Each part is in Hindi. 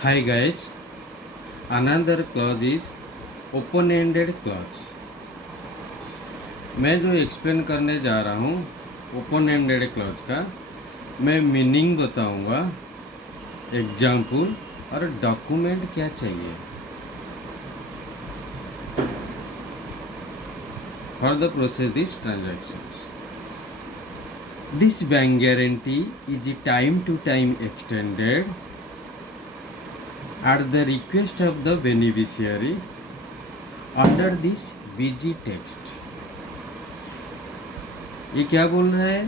Hi guys, another clause is open-ended clause. मैं जो एक्सप्लेन करने जा रहा हूँ ओपन एंडेड क्लॉज का, मैं मीनिंग बताऊँगा, एग्जाम्पल और डॉक्यूमेंट क्या चाहिए for the process this transactions. This bank guarantee is time to time extended at the request of the beneficiary under this BG text. ये क्या बोल रहा है?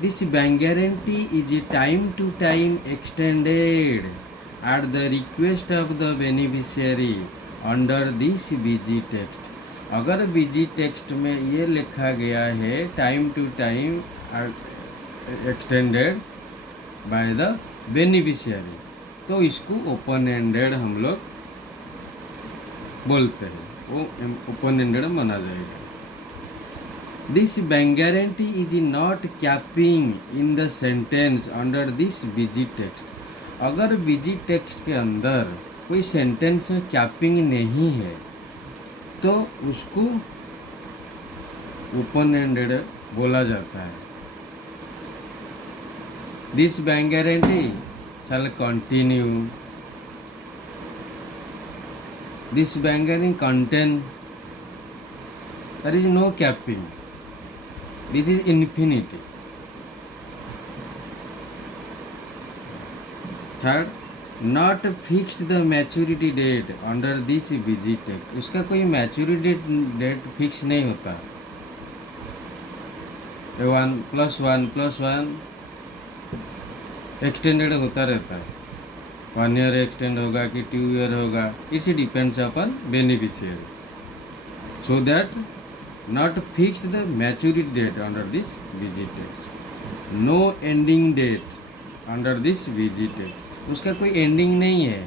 This bank guarantee is time to time extended at the request of the beneficiary under this BG text. अगर बीजी टेक्स्ट में ये लिखा गया है time to time extended by the beneficiary, तो इसको ओपन एंडेड हम लोग बोलते हैं, वो ओपन एंडेड माना जाएगा. This bank guarantee is not capping in the sentence under this BG text. अगर बीजी टेक्स्ट के अंदर कोई सेंटेंस में कैपिंग नहीं है तो उसको ओपन एंडेड बोला जाता है. This bank guarantee shall continue. This bank guarantee contain, there is no capping. This is infinity. Third, not fixed the maturity date under this BG text. उसका कोई maturity date फिक्स नहीं होता. 1+1+1 एक्सटेंडेड होता रहता है. 1 ईयर एक्सटेंड होगा कि 2 ईयर होगा, it's depends upon beneficiary. So that not fixed the maturity date under this BG text. No ending date under this BG text. उसका कोई एंडिंग नहीं है.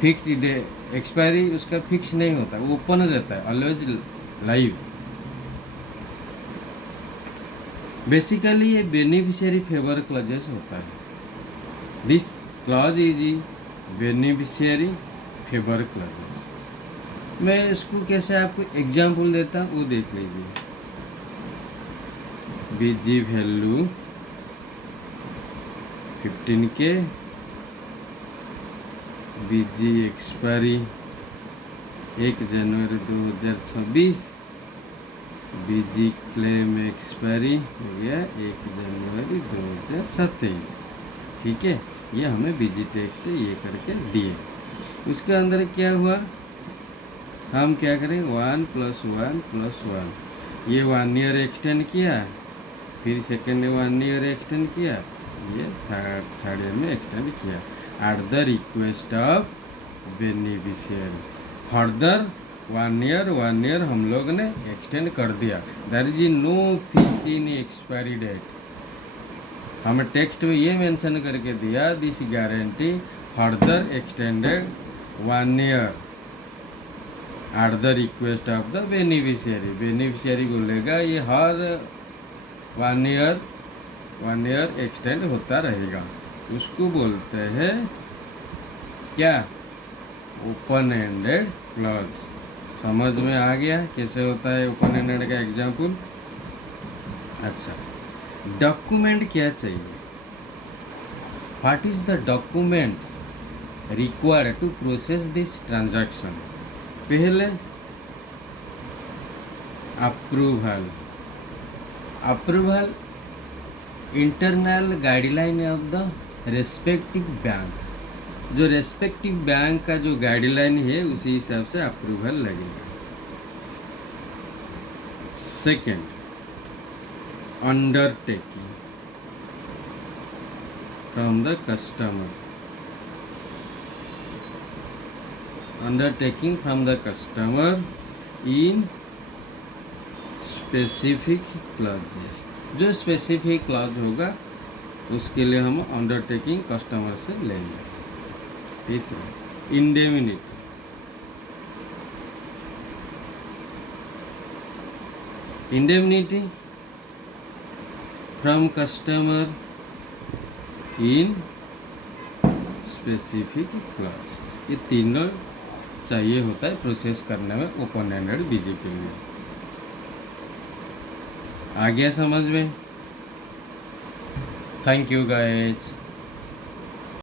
फिक्स्ड डे एक्सपायरी उसका फिक्स नहीं होता, वो ओपन रहता है, ऑलवेज लाइव. बेसिकली ये बेनिफिशियरी फेवर क्लॉजेस होता है. This clause is beneficiary favour clauses. मैं इसको कैसे आपको एग्जांपल देता हूँ वो देख लीजिए. बीजी वैल्यू 15K, बीजी एक्सपायरी 1 जनवरी 2026, बीजी क्लेम एक्सपायरी हो गया 1 जनवरी 2027. ठीक है, ये हमें बीजी टेक्स्ट ये करके दिए. उसके अंदर क्या हुआ, हम क्या करें 1+1+1. ये 1 ईयर एक्सटेंड किया, फिर सेकेंड 1 ईयर एक्सटेंड किया, ये थर्ड ईयर में एक्सटेंड किया at the request of beneficiary. Further 1 year हम लोग ने एक्सटेंड कर दिया. There is no fix in expiry date. हमें टेक्स्ट में ये मेंशन करके दिया this guarantee further extended 1 year at the request of the beneficiary. Beneficiary बोलेगा ये हर 1 ईयर एक्सटेंड होता रहेगा. उसको बोलते हैं क्या, ओपन एंडेड क्लॉज. समझ में आ गया कैसे होता है ओपन एंडेड का एग्जाम्पल. अच्छा, डॉक्यूमेंट क्या चाहिए. What is the document required to process this transaction. पहले approval internal guideline of the respective bank. जो रेस्पेक्टिव बैंक का जो गाइडलाइन है उसी हिसाब से अप्रूवल लगेगा. Second, undertaking from the customer. Undertaking from the customer in specific clauses. जो स्पेसिफिक क्लॉज होगा उसके लिए हम अंडरटेकिंग कस्टमर से लेंगे. तीसरा, indemnity. Indemnity from customer in specific clause. ये तीनों चाहिए होता है प्रोसेस करने में ओपन एंडेड बीजी के लिए। आ गया समझ में? Thank you guys.